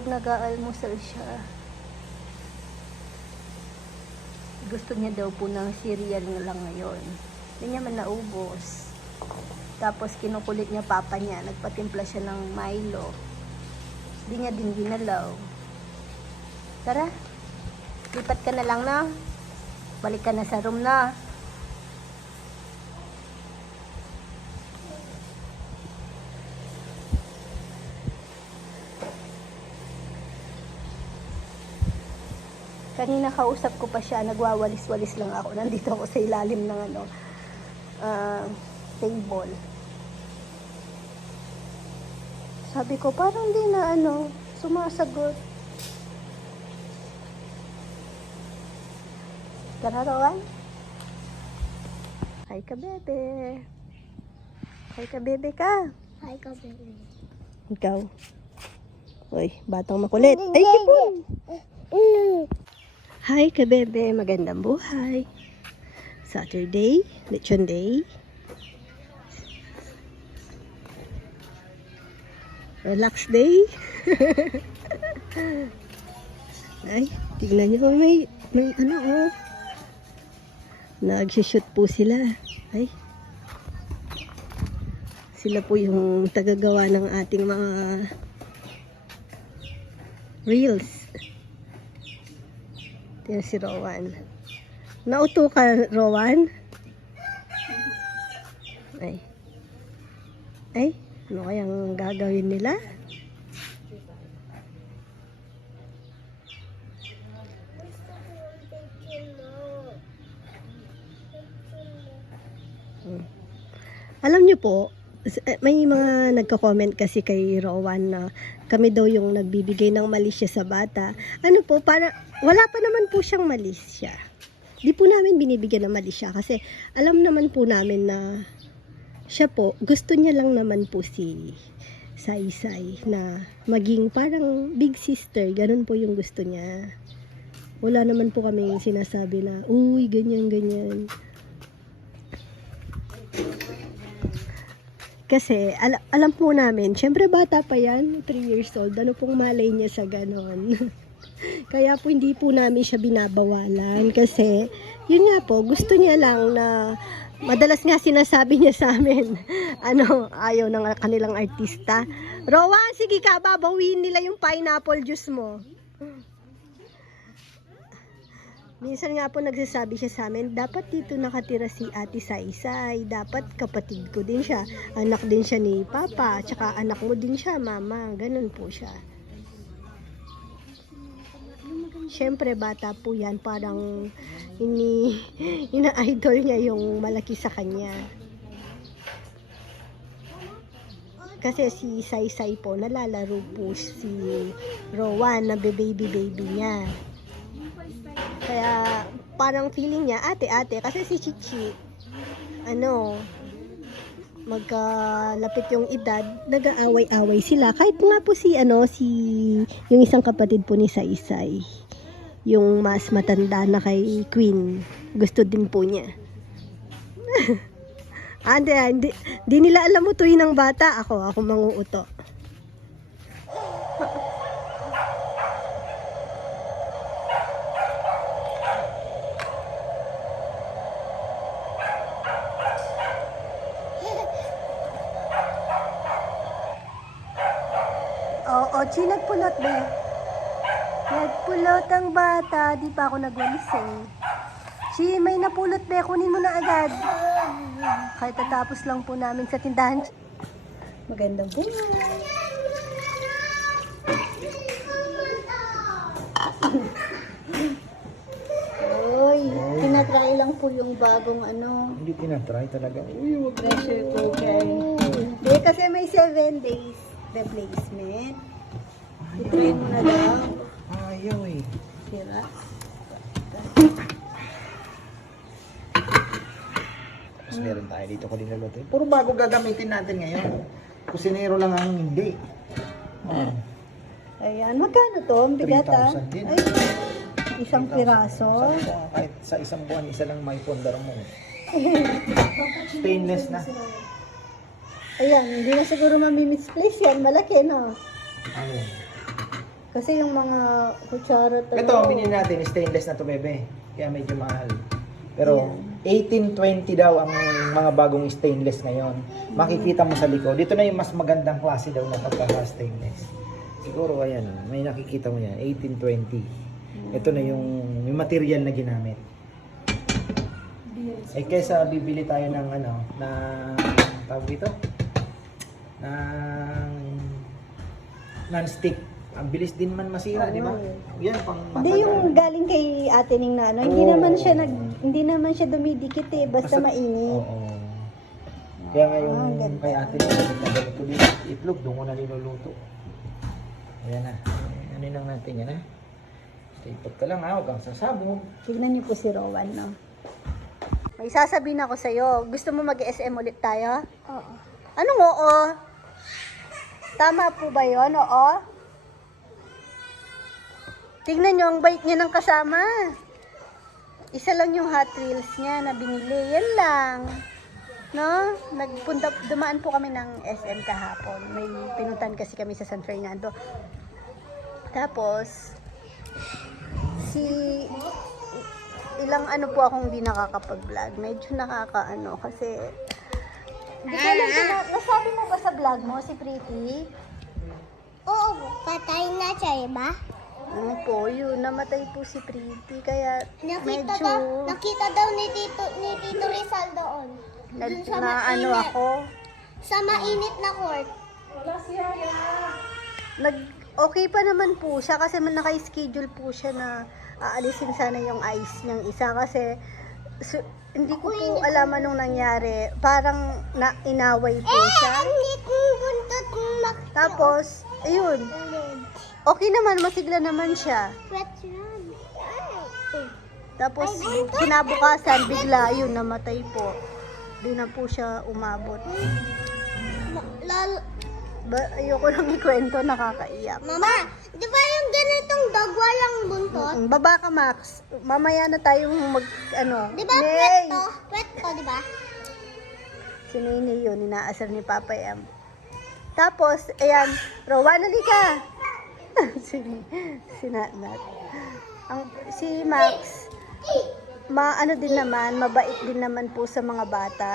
Nakatulog, nag-aalmusal siya. Gusto niya daw po ng cereal na lang ngayon. Hindi niya man naubos. Tapos kinukulit niya papa niya. Nagpatimpla siya ng Milo. Hindi niya din ginalaw. Tara, lipat ka na lang na. Balik ka na sa room na. Kanina kausap ko pa siya, nagwawalis-walis lang ako. Nandito ako sa ilalim ng ano, ah, table. Sabi ko, parang di na ano, sumasagot. Tara, Rowan. Hi ka, bebe. Hi ka, bebe ka. Hi, Kabili. Ikaw. Uy, batang makulit. Ay, kipon! Hi ka, bebe. Magandang buhay. Saturday, lechon day. Relax day. Ay, tignan niyo. May, may ano, oh. Nag-shoot po sila. Ay. Sila po yung tagagawa ng ating mga reels. Yung si Rowan. Nauto ka, Rowan? Ay. Ay, ano kayang gagawin nila? Alam niyo po, eh, may mga nagko-comment kasi kay Rowan na kami daw yung nagbibigay ng malis siya sa bata. Ano po, para wala pa naman po siyang malis siya. Di po namin binibigyan ng malis siya kasi alam naman po namin na siya po, gusto niya lang naman po si Saysay na maging parang big sister. Ganun po yung gusto niya. Wala naman po kami sinasabi na, uy, ganyan, ganyan. Kasi al- alam po namin, syempre bata pa yan, 3 years old, ano pong malay niya sa ganon. Kaya po hindi po namin siya binabawalan kasi yun nga po, gusto niya lang na madalas nga sinasabi niya sa amin, ano, ayaw ng kanilang artista. Rowan, sige ka, babawin nila yung pineapple juice mo. Minsan nga po nagsasabi siya sa amin, dapat dito nakatira si Ate Saysay. Dapat kapatid ko din siya. Anak din siya ni Papa. Tsaka anak mo din siya, Mama. Ganun po siya. Siyempre, bata po yan. Parang ini, ina-idol niya yung malaki sa kanya. Kasi si Saysay po, nalalaro po si Rowan na baby-baby niya. Kaya parang feeling niya ate-ate kasi si Chichi ano magkalapit yung edad, nag-aaway-away sila. Kahit nga po si ano si yung isang kapatid po ni Saysay, yung mas matanda na kay Queen, gusto din po niya. ah, hindi, hindi, hindi nila alam mo tuwing ng bata. Ako, ako manguuto. Chi nagpulot be. Nagpulot ang bata, di pa ako nagwalis eh. Chi, may napulot be, kunin mo na agad. Kahit tatapos lang po namin sa tindahan. Magandang buhay. Uy, tinatry lang po yung bagong ano, Hindi tinatry talaga. Uy, wag na. pressure cooker. Hindi, kasi may 7 days replacement. Mo na lang. Ayaw eh. Sira. Tapos meron tayo dito ko linuluto. Puro bago gagamitin natin ngayon. Kusinero lang ang hindi. Oh. Ayan, magkano to? Ang bigat ah. 3,000 din. Ay, isang piraso. Sabi ko, kahit sa isang buwan, isa lang may pondar mo. Stainless na. Ayan, hindi na siguro mami-misplace yan. Malaki, no? Ano? Kasi yung mga kutsara talaga. Ito, ang binili natin, stainless na to, bebe. Kaya medyo mahal. Pero, 1820 daw ang mga bagong stainless ngayon. Makikita mo sa likod. Dito na yung mas magandang klase daw na pagkaka-stainless. Siguro, ayan, may nakikita mo yan, 1820. Ito na yung, yung material na ginamit. Eh, kesa bibili tayo ng ano, na, tawag dito? ng non-stick. Ang bilis din man masira, di ba? Yan, pang Hindi yung galing kay Ate Ning na ano, hindi Oo. naman siya nag hindi naman siya dumidikit eh, basta, Basta- mainit. Oo. Kaya nga yung Ah, ganda. kay ate na na ganito dito, itlog, doon ko na niluluto. Ayan na. Ano lang natin yan ha? Stay put ka lang ha, huwag kang sasabog. Tignan niyo po si Rowan, no? May sasabihin ako sa'yo. Gusto mo mag-SM ulit tayo? Oo. Anong oo? Tama po ba yun? Oo? Tingnan nyo, ang bait niya ng kasama. Isa lang yung Hot Wheels niya na binili. Yan lang. No? Nagpunta, dumaan po kami ng SM kahapon. May pinuntan kasi kami sa San Fernando. Tapos, si ilang ano po akong hindi nakakapag-vlog. Medyo nakakaano kasi hindi ko alam na- nasabi mo ba sa vlog mo si Pretty? Oo, patay na siya, ba? Ano po, yun, namatay po si Pretty, kaya Nakita medyo daw, nakita daw ni Tito, ni Tito Rizal doon. nag, Dun sa na ano ako, Sa mainit na court. nag, okay pa naman po siya kasi man naka-schedule po siya na aalisin sana yung ice niyang isa kasi su- hindi ko po alam anong nangyari. Parang na inaway po siya. Ang lit ng buntot mak... Tapos, ayun, okay naman, masigla naman siya. Tapos, kinabukasan, bigla, yun, namatay po. Di na po siya umabot. Lalo, Ba, ayoko lang ikwento, nakakaiyak. Mama, di ba yung ganitong dog walang buntot? Mm, Baba ka, Max. Mamaya na tayong mag, ano. Di ba wet to? Di ba? Si Nene yun, inaasar ni Papa M. Tapos, ayan, Rowan, halika. si, si Natnat. Ang, si Max, ma, ano din naman, mabait din naman po sa mga bata.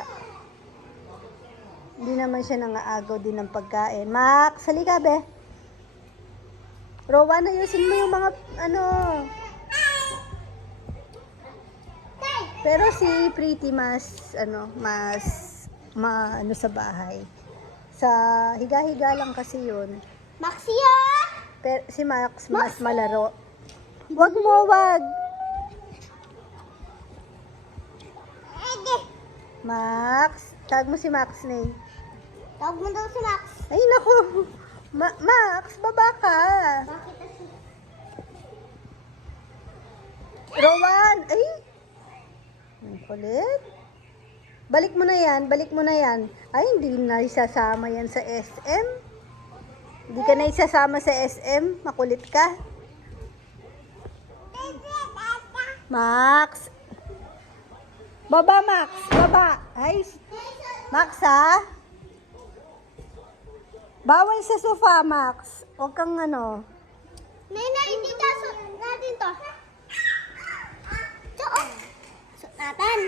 Hindi naman siya nangaagaw din ng pagkain. Max, halika be. Rowan, ayusin mo yung mga, ano, pero si Pretty mas ano, mas ma ano sa bahay. Sa higa-higa lang kasi 'yun. Maxia! Pero si Max mas malaro. Wag mo, wag. Max, tag mo si Max na eh. Tawag mo daw si Max. Ay nako. Ma- Max, baba ka. Bakit asi? Rowan, ay. Ang kulit. Balik mo na yan, balik mo na yan. Ay, hindi na isasama yan sa SM. Hindi ka na isasama sa SM, makulit ka. Max. Baba, Max. Baba. Ay, Max, ha? Bawal sa sofa, Max. Huwag kang ano. Nena, hindi ka natin to. Suot. Suot natin.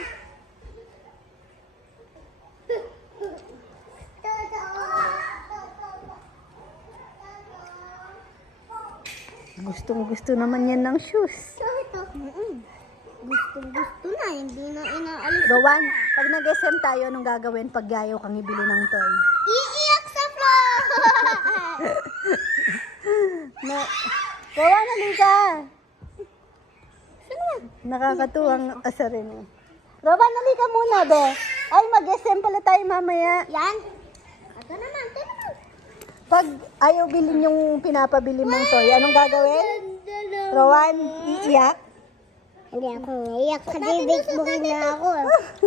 Gustong gusto naman yan ng shoes. So ito. Gustong gusto na, hindi na inaalis. Rowan, pag nag-SM tayo, anong gagawin pag yayo kang ibili ng toy? Iiyak sa floor! Na, Rowan, halika! Nakakatuwang asarin eh. Rowan, halika muna, be. Ay, mag-SM pala tayo mamaya. Yan. Ito naman, ito. Pag ayaw bilhin yung pinapabili mong toy, anong gagawin? Rowan, iiyak? Hindi ako iiyak kasi big na ako.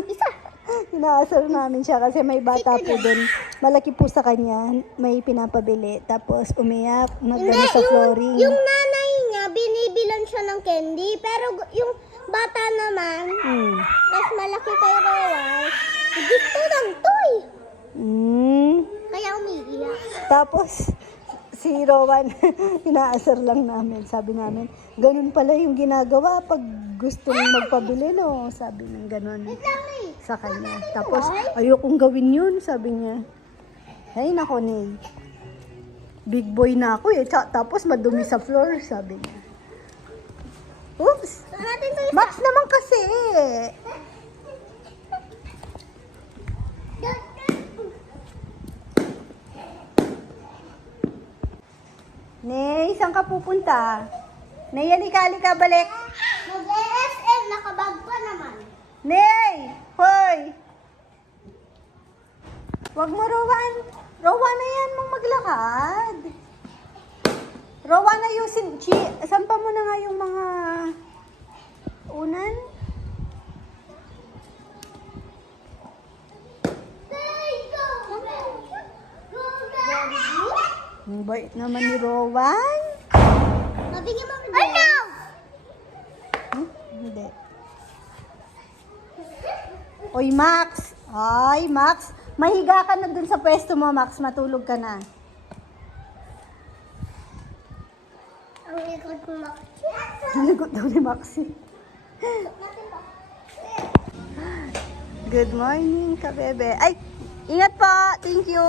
Isa. Inaasar namin siya kasi may bata po doon. Malaki po sa kanya, may pinapabili. Tapos umiyak, nagano sa flooring. Yung nanay niya, binibilan siya ng candy. Pero yung bata naman, Hmm. mas malaki kay Rowan, gusto ng toy. Hmm. Kaya umiiyak. Tapos, si Rowan, inaasar lang namin. Sabi namin, ganun pala yung ginagawa pag gusto mong magpabili, no? Sabi ng ganun sa kanya. Tapos, ayokong gawin yun, sabi niya. Ay, nako ni. Big boy na ako eh. Tapos madumi sa floor, sabi niya. Oops! Max naman kasi. Nay, saan ka pupunta? Nay, halika, halika, balik. Mag-ESL, nakabag pa naman. Nay! Hoy! Wag mo, Rowan. Rowan na yan mong maglakad. Rowan, ayusin. Chi, sampa mo na nga yung mga Ang bait naman ni Rowan. Mabigyan mo Ano? Hmm? Hindi. Oy, Max. Ay, Max. Mahiga ka na dun sa pwesto mo, Max. Matulog ka na. Ang likod ko makikita. Naligot daw ni Maxi. Good morning, kabebe. Ay, ingat po. Thank you.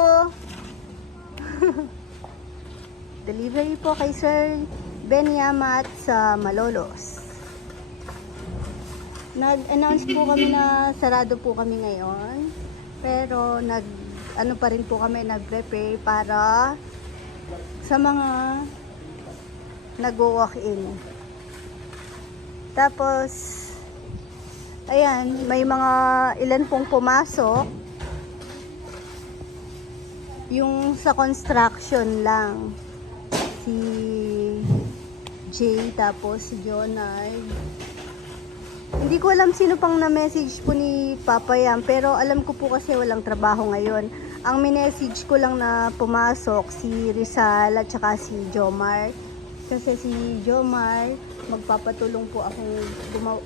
Delivery po kay Sir Ben Yamat sa Malolos. Nag-announce po kami na sarado po kami ngayon. Pero nag ano pa rin po kami nag-prepare para sa mga nag-walk-in. Tapos Ayan, may mga ilan pong pumasok. Yung sa construction lang. Si Jay, tapos si Jonard. Hindi ko alam sino pang na-message po ni Papa yan, pero alam ko po kasi walang trabaho ngayon. Ang minessage ko lang na pumasok si Rizal at saka si Jomar. Kasi si Jomar, magpapatulong po ako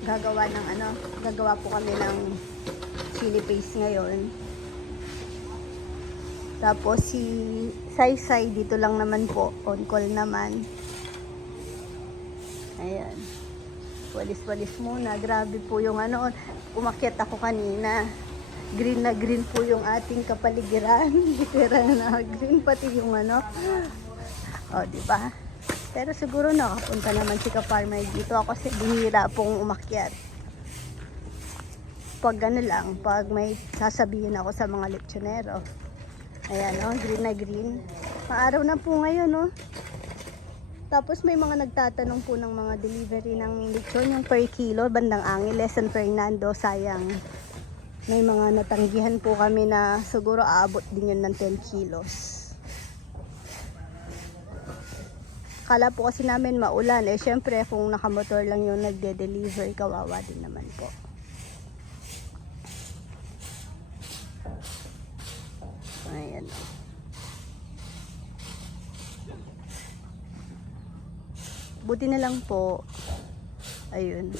gagawa ng ano, gagawa po kami ng chili paste ngayon. Tapos si Sai-Sai dito lang naman po, on call naman. Ayan. Walis-walis muna. Grabe po yung ano, umakyat ako kanina. Green na green po yung ating kapaligiran. Literal na green pati yung ano. O, di ba? Pero siguro nakapunta naman si Kaparmay dito. Ako kasi bihira pong umakyat. Pag ano lang, pag may sasabihin ako sa mga lechonero. Ayan, oh, green na green. Maaraw na po ngayon, oh. Tapos may mga nagtatanong po ng mga delivery ng lechon, yung per kilo, bandang Angeles, San Fernando, sayang. May mga natanggihan po kami na siguro aabot din yun ng 10 kilos. Kala po kasi namin maulan. Eh, syempre, kung nakamotor lang yung nagde-deliver, kawawa din naman po. Ayan o. Buti na lang po, ayun,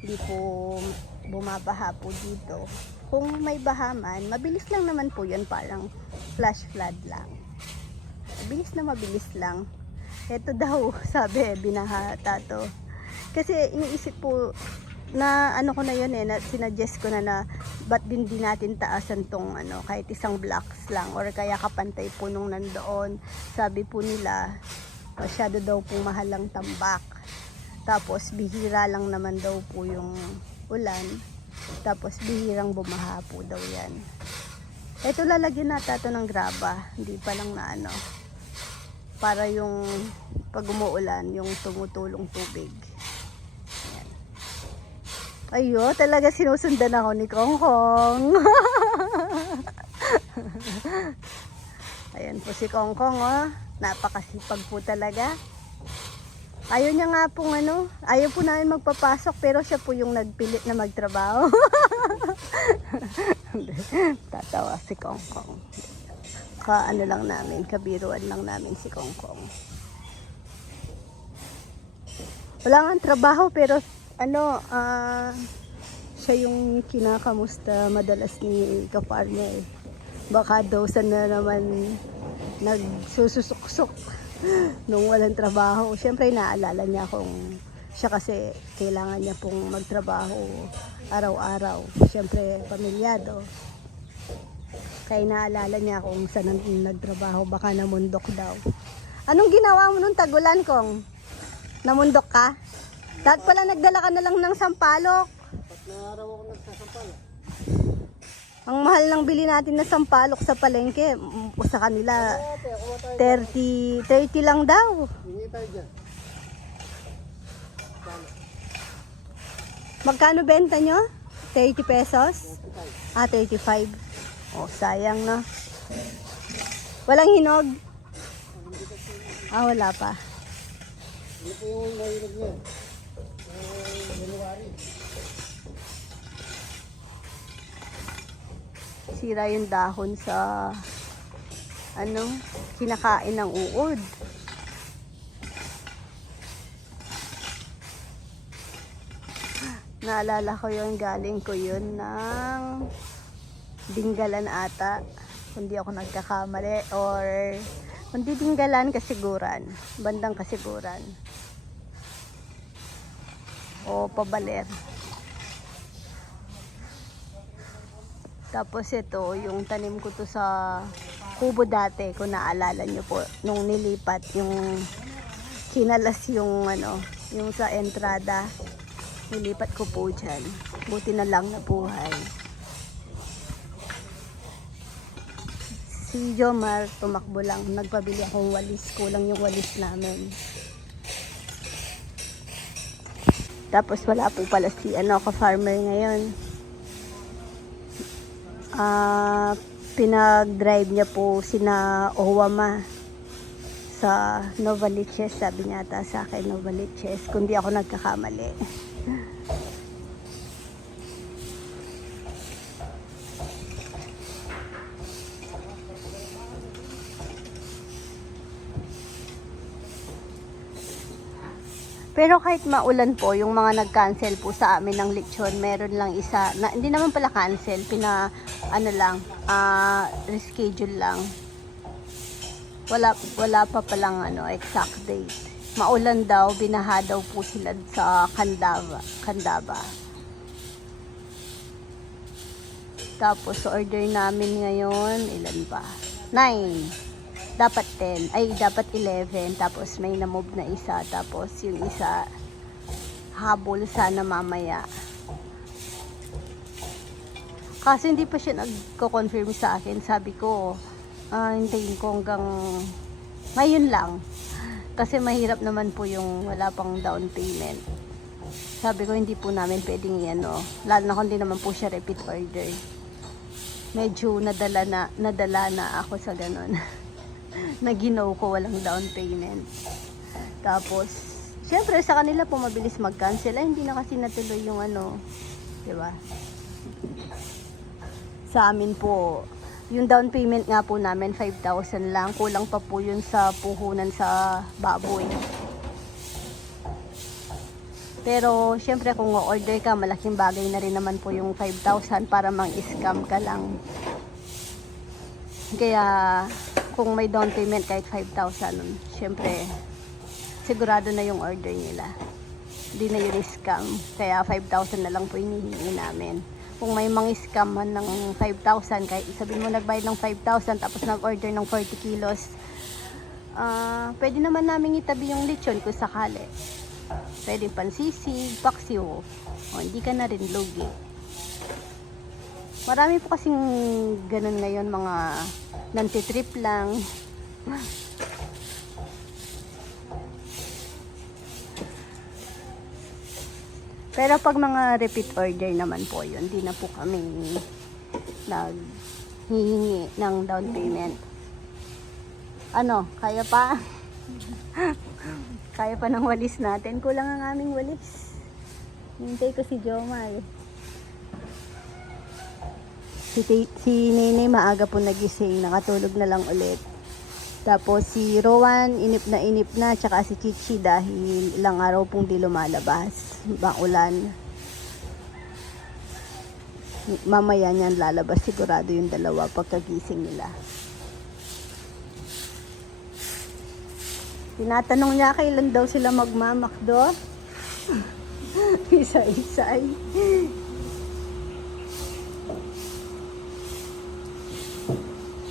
hindi po bumabaha po dito. Kung may bahaman, mabilis lang naman po yun, parang flash flood lang. Mabilis na mabilis lang. Ito daw, sabi, binaha tato. Kasi iniisip po, na ano ko na yun eh, na sinuggest ko na na ba't din di natin taasan tong ano, kahit isang blocks lang or kaya kapantay po nung nandoon. Sabi po nila, masyado daw pong mahal ang tambak. Tapos bihira lang naman daw po yung ulan. Tapos bihirang bumaha po daw yan. Ito lalagyan nata ito ng graba. Hindi pa lang na ano. Para yung pag umuulan, yung tumutulong tubig. Ayo, talaga sinusundan ako ni Kong Kong. Ayan po si Kong Kong, oh. Napakasipag po talaga. Ayaw niya nga pong ano, ayaw po namin magpapasok pero siya po yung nagpilit na magtrabaho. Tatawa si Kong Kong. Ka ano lang namin, kabiruan lang namin si Kong Kong. Wala nga trabaho pero ano, ah, siya yung kinakamusta madalas ni kapartner. Baka daw sa na naman nagsususuksok. nung walang trabaho. Siyempre, naalala niya kung siya kasi kailangan niya pong magtrabaho araw-araw. Siyempre, pamilyado. Kaya naalala niya kung saan nagtrabaho, baka namundok daw. Anong ginawa mo nung tagulan kong? Namundok ka? Dapat pala nagdala ka na lang ng sampalok. Ang mahal ng bili natin na sampalok sa palengke, mm, sa kanila 30, 30 lang daw. Magkano benta nyo? 30 pesos? Ah, 35. Oh, sayang na. Walang hinog? Ah, wala pa. Sira yung dahon sa ano, kinakain ng uod. Naalala ko yun, galing ko yun ng Dinggalan ata. Hindi ako nagkakamali or hindi Dinggalan, Kasiguran. Bandang Kasiguran. O Pabaler. Tapos ito, yung tanim ko to sa kubo dati, kung naalala nyo po, nung nilipat, yung kinalas yung ano, yung sa entrada, nilipat ko po dyan. Buti na lang nabuhay. Si Jomar, tumakbo lang, nagpabili akong walis, kulang yung walis namin. Tapos wala po pala si ano, ka-farmer ngayon ah pinag-drive niya po sina Owama sa Novaliches, sabi niya ata sa akin Novaliches, kung di ako nagkakamali. Pero kahit maulan po, yung mga nag-cancel po sa amin ng lechon, meron lang isa, na, hindi naman pala cancel, pina, ano lang, ah, reschedule lang. Wala, wala pa palang ano, exact date. Maulan daw, binaha daw po sila sa Candaba. Candaba. Tapos, order namin ngayon, ilan pa? 9 dapat 10, ay dapat 11, tapos may na-move na isa, tapos yung isa habol sana mamaya. Kasi hindi pa siya nagko-confirm sa akin, sabi ko, ah, hintayin ko hanggang ngayon lang. Kasi mahirap naman po yung wala pang down payment. Sabi ko, hindi po namin pwedeng ano, lalo na kung hindi naman po siya repeat order. Medyo nadala na, nadala na ako sa ganun. na ginaw ko walang down payment. Tapos, syempre sa kanila po mabilis mag-cancel. Ay, hindi na kasi natuloy yung ano, di ba? Sa amin po, yung down payment nga po namin 5,000 lang. Kulang pa po yun sa puhunan sa baboy. Pero, syempre kung order ka, malaking bagay na rin naman po yung 5,000 para mang-scam ka lang. Kaya, kung may down payment kahit 5,000, syempre, sigurado na yung order nila. Hindi na yun scam. Kaya 5,000 na lang po hinihingi namin. Kung may mga scam man ng 5,000, kahit sabihin mo nagbayad ng 5,000 tapos nag-order ng 40 kilos, ah pwede naman namin itabi yung lechon kung sakali. Pwede pansisig, paksiw. O, hindi ka na rin lugi. Marami po kasing ganun ngayon, mga nantitrip lang. Pero pag mga repeat order naman po yun, di na po kami naghihingi ng down payment. Ano, kaya pa? kaya pa ng walis natin. Kulang ang aming walis. Hintay ko si Jomar. Si, si Nene maaga po nagising, nakatulog na lang ulit. Tapos si Rowan, inip na inip na, tsaka si Chichi dahil ilang araw pong di lumalabas. Maulan. Mamaya niyan lalabas sigurado yung dalawa pagkagising nila. Tinatanong niya kailan daw sila magmamakdo. Isa-isa.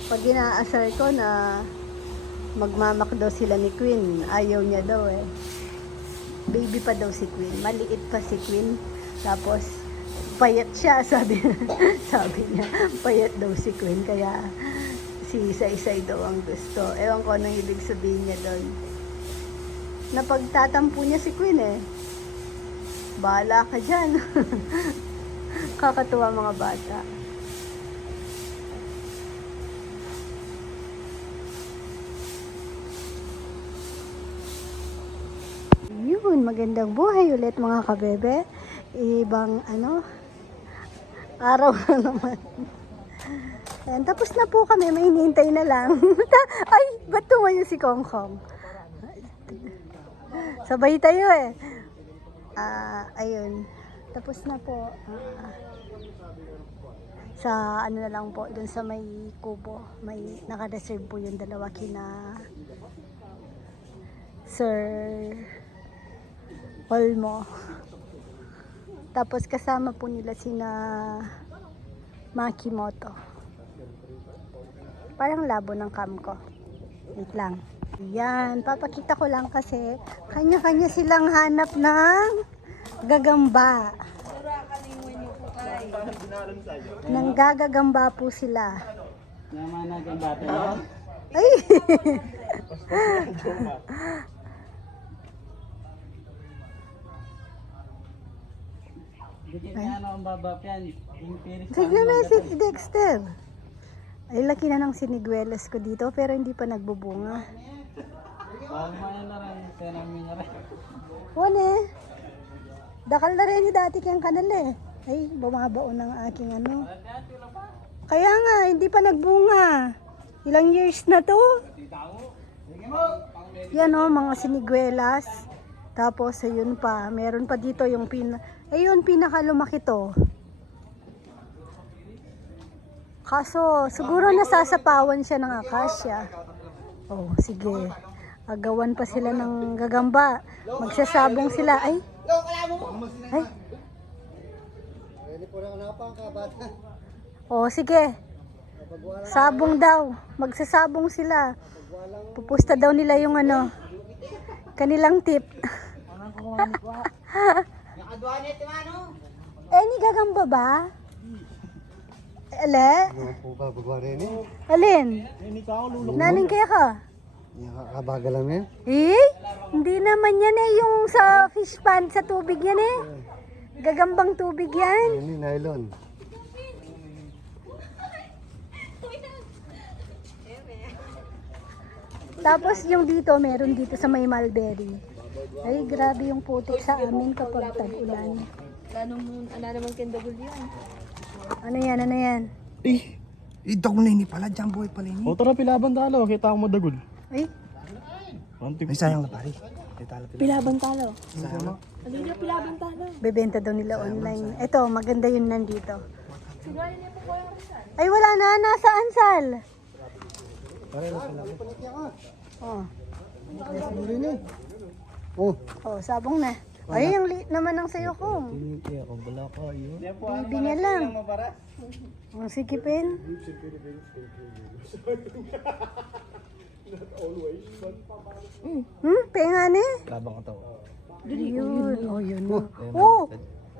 Pag inaasar ko na magmamakdo sila ni Queen, ayaw niya daw eh. Baby pa daw si Queen. Maliit pa si Queen. Tapos, payat siya, sabi, sabi niya. Payat daw si Queen. Kaya, si Isa-Isay daw ang gusto. Ewan ko anong ibig sabihin niya doon. Napagtatampo niya si Queen eh. Bahala ka dyan. Kakatuwa mga bata. Yun, magandang buhay ulit mga kabebe. Ibang ano, araw na naman. Ayan, tapos na po kami, may hinihintay na lang. Ay, ba't tumayo si Kong Kong? Sabay tayo eh. Ah, ayun. Tapos na po. Ah, sa ano na lang po, dun sa may kubo, may naka-reserve po yung dalawa kina Sir Olmo. Tapos kasama po nila sina Makimoto. Parang labo ng cam ko. Wait lang. Yan, papakita ko lang kasi kanya-kanya silang hanap ng gagamba. Nang gagagamba po sila. Ay! Sige na si Dexter. Ay, laki na ng siniguelas ko dito pero hindi pa nagbubunga. Wane, dakal na rin yung dati kang kanal eh. Ay, bumabaon ng aking ano. Kaya nga, hindi pa nagbunga. Ilang years na to? Yan o, mga siniguelas. Tapos, ayun pa, meron pa dito yung pin... Ayun, pinakalumaki to. Kaso, siguro nasasapawan siya ng akasya. Oh, sige. Agawan pa sila ng gagamba. Magsasabong sila. Ay! Ay! Oh, sige. Sabong daw. Magsasabong sila. Pupusta daw nila yung ano. Kanilang tip. eh, ni gagamba ba? Ale? Alin? Naning kaya ka? Nakakabagal lang yan. Eh? Hindi naman yan eh. Yung sa fish pond sa tubig yan eh. Gagambang tubig yan. Yan yung nylon. Tapos yung dito, meron dito sa may mulberry. Ay, grabe yung putik sa amin kapag tag-ulan. Ano naman kendagol yan? Ano yan, ano yan? Eh, ito ko na ini pala, dyan boy pala ini. O tara, pilaban talo. Kita ko madagol. Ay, Ay, sayang na pare. Ay, tala pala. Pilabang talo. Sayang. Ano yung pilabang talo? bebenta daw nila online. Ito, maganda yun nandito. Ay, wala na. Nasaan, Sal? Oh, Oh, oh, sabong na. Ay, ang liit naman ng sayo ko. hindi ako. Wala ko yun. Bibi niya lang. Ang sikipin. Hmm, pengane? Labang ka to. Yun, oh yun. Oh,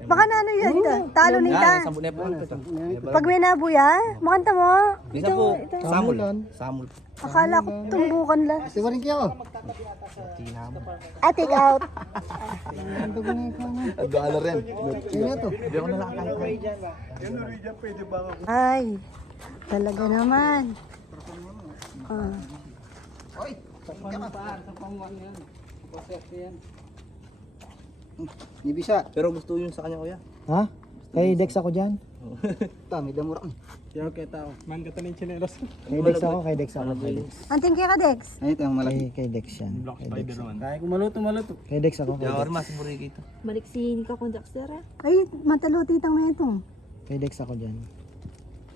baka na ano yun, talo ni Dan. Pag winabuya, makanta mo. Bisa po, samul. Samul. Akala ko tumbukan lang. Kasi warin kaya ako. Ah, take out. Nag-aala rin. Sino na to? Hindi ako nakakaya. Ay, talaga naman. Ah. Nibisa. Pero gusto yun sa kanya kuya. Ha? Kay Dex ako dyan. Tami damura. Kaya kita ako. Man ka tanin chinelas. Kay Dex ako, kay Dex ako. Kay Dex. Anting kaya ka, Dex? Ay, ito yung malaki. Kay, kay Dex yan. Block Kay Dex. Kaya kung maluto, maluto. Kay Dex ako. Kay Kaya Dex. orma si Buriki ito. Balik si Nika Conductor ah. Ay, matalo titang na ito. Kay Dex ako dyan.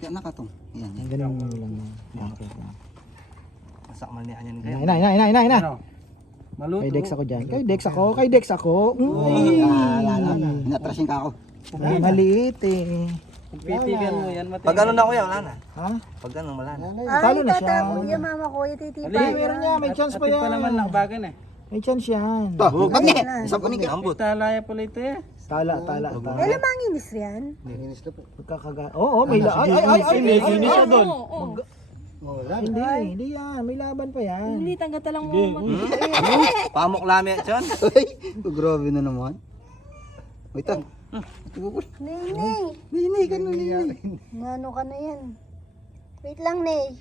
Kaya nakatong. Yan. Ang ganun mo lang. Bakit? Masakmal niya kanya Ina, ina, ina, ina, ina. Maluto. Kay Dex ako dyan. Kay Dex ako. Kay Dex ako. Inatrasin ka ako. Ay, maliit eh. Pitigan mo yan, mati. Pag ano na kuya, wala na. Ha? Pag ano, wala na. Talo na siya. Kuya, mama ko, ititipa. Ay, meron niya. May chance pa Atid pa naman yan. nakabagan eh. May chance yan. To, huwag ni. Isang kunin ka. Ambot. Talaya pala ito eh. Tala, tala, tala. Kailan manginis yan? Pagkakaga... Oo, may la... Ay, ay, ay, ay, ay, ay, ay, doon. Hindi, hindi yan. May laban pa yan. Hindi, tanggata lang mo. Pamok lami at yun. Ay, grabe na naman. Wait. Nay, nay. Nini, ganun nini. Ano ka na yan? Wait lang, nay.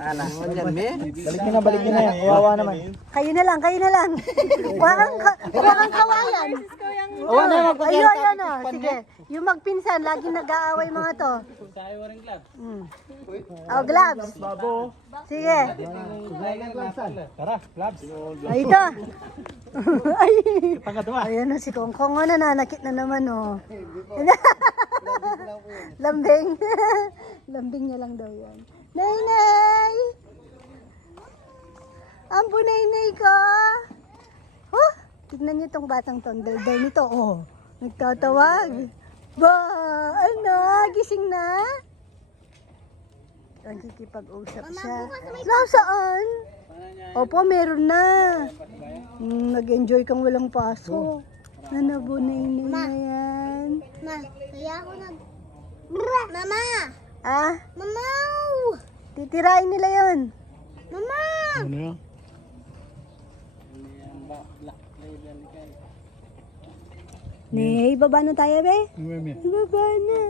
Ala, yan, me. Balik na, balik na yan. Kawawa naman. Kayo na lang, kayo na lang. Wakang, ka, wakang kawayan. Kawawa na naman. Ayun, ayun, oh. Sige. Yung magpinsan, lagi nag-aaway mga to. Mm. Oh, gloves. Sige. Tara, labs. Ay, ito. Ay. Ayan o, si Kong Kong. Oh, nananakit na naman, oh. Lambing. Lambing niya lang daw yan. Nay, nay! Ampo, nay, nay ko! Oh, tignan niyo tong batang to. Ang daldal nito, oh. Nagtatawag. Ba, ano? Gising na? Nagkikipag-usap siya. Nasaan? Opo, meron na. Mm, nag-enjoy kang walang paso. Nanabunay na yan. Ma, kaya ako nag... Mama! Ah, Mama! titirain nila yon. Mama! Ano yan? Nay, baba na tayo, be. Meme. Baba na.